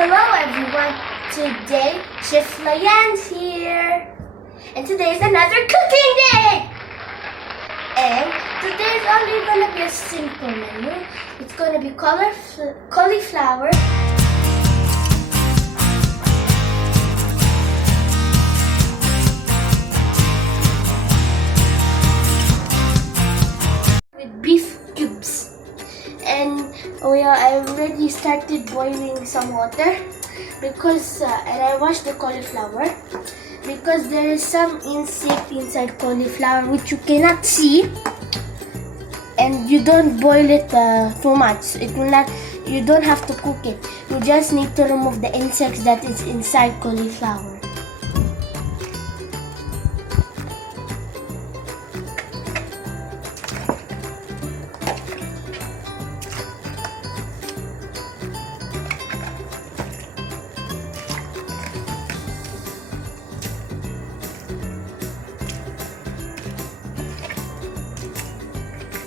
Hello everyone, today Chef Laian's here. And today is another cooking day! And today is only gonna be a simple menu. It's gonna be cauliflower. With beef cubes. And I already started boiling some water because and I washed the cauliflower because there is some insect inside cauliflower which you cannot see, and you don't boil it too much. It will not. You don't have to cook it. You just need to remove the insects that is inside cauliflower.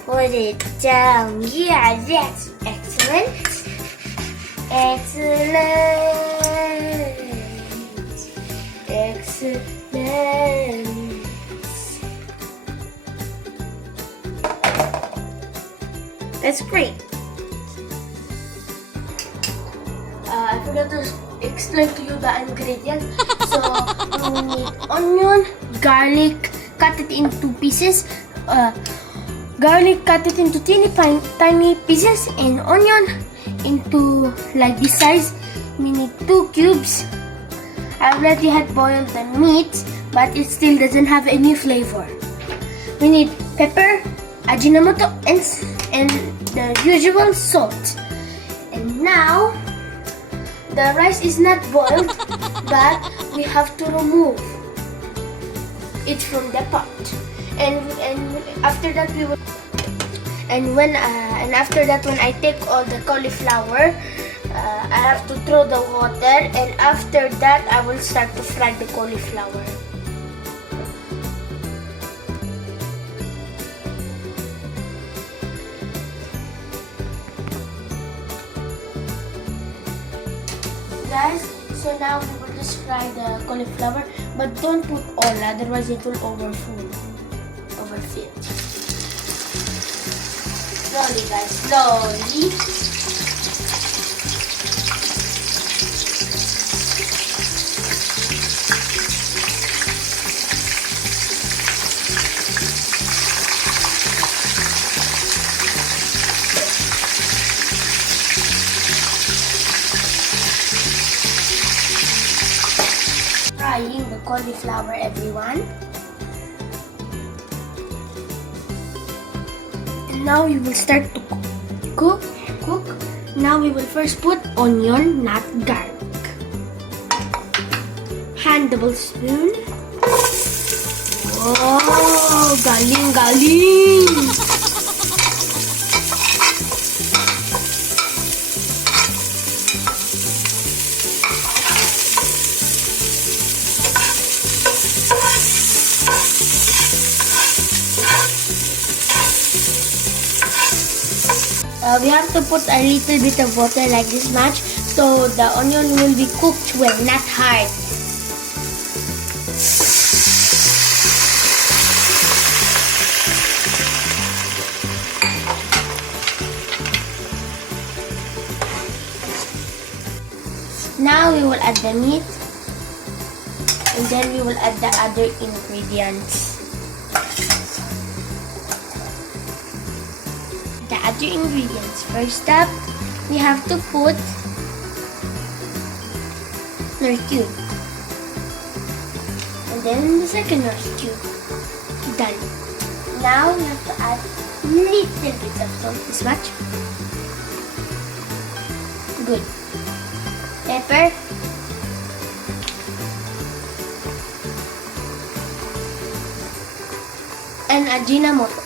Put it down. Yeah, that's excellent. Excellent. Excellent. That's great. I forgot to explain to you the ingredients. So we need onion, garlic, cut it into pieces. Garlic, cut it into tiny pieces, and onion into like this size. We need 2 cubes. I already had boiled the meat, but it still doesn't have any flavor. We need pepper, ajinomoto, and the usual salt. And now the rice is not boiled, but we have to remove it from the pot. And after that we will. And after that, when I take all the cauliflower, I have to throw the water, and after that I will start to fry the cauliflower. Guys, so now we will just fry the cauliflower, but don't put all, otherwise it will overfill. Slowly, guys, slowly. Frying the cauliflower, everyone. Now we will start to cook. Now we will first put onion, not garlic. Hand tablespoon. Oh, galing. We have to put a little bit of water like this much so the onion will be cooked well, not hard. Now we will add the meat, and then we will add the other ingredients. Other ingredients. First up, we have to put nurse cube, and then the second nurse cube. Done. Now we have to add little bit of salt. This much. Good. Pepper. And ajinomoto.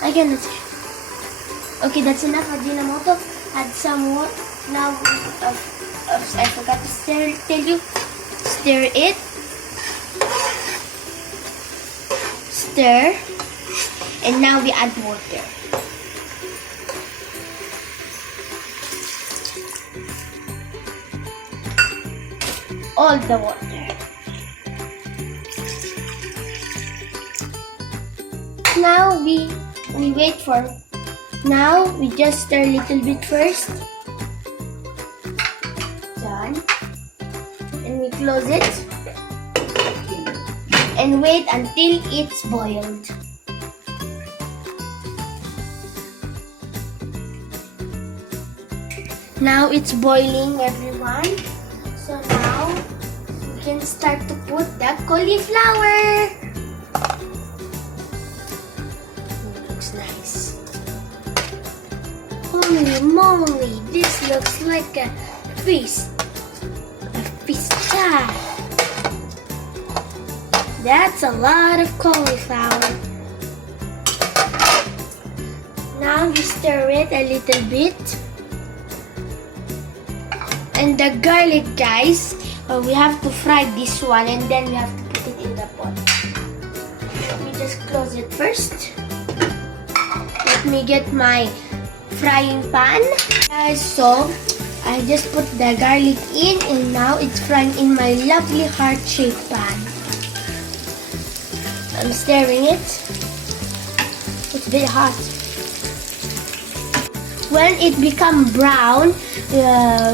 I cannot say. Okay, that's enough ajinomoto. Add some more. Now, I forgot to tell you. Stir it. Stir. And now we add water. all the water. Now we wait for. Now we just stir a little bit first. Done. And we close it. And wait until it's boiled. Now it's boiling, everyone. So now we can start to put the cauliflower. Looks nice. Holy moly, this looks like a feast. A pista. That's a lot of cauliflower. Now you stir it a little bit. And the garlic, guys, we have to fry this one and then we have to put it in the pot. Let me just close it first. Let me get my frying pan. Guys, so I just put the garlic in and now it's frying in my lovely heart-shaped pan. I'm stirring it. It's very hot. When it becomes brown,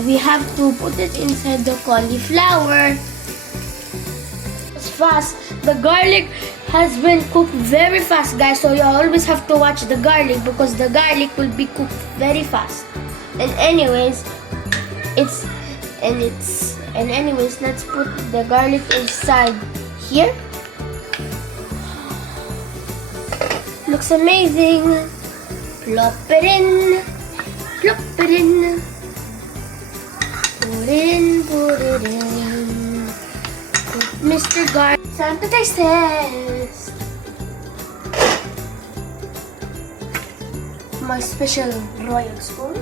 we have to put it inside the cauliflower. It's fast. The garlic has been cooked very fast, guys. So you always have to watch the garlic because the garlic will be cooked very fast. And anyways, let's put the garlic inside here. Looks amazing. Plop it in. Plop it in. Put it in. Put Mr. Garlic. Time to taste test. My special royal spoon.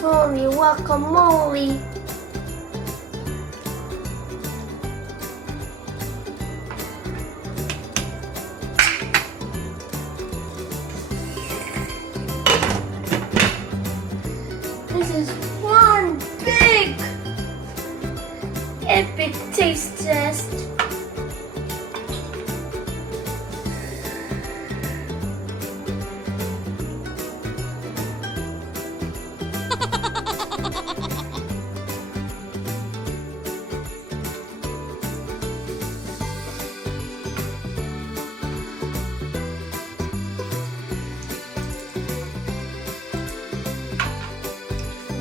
Holy guacamole. This is one big epic taste test.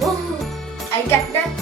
Oh, I got that.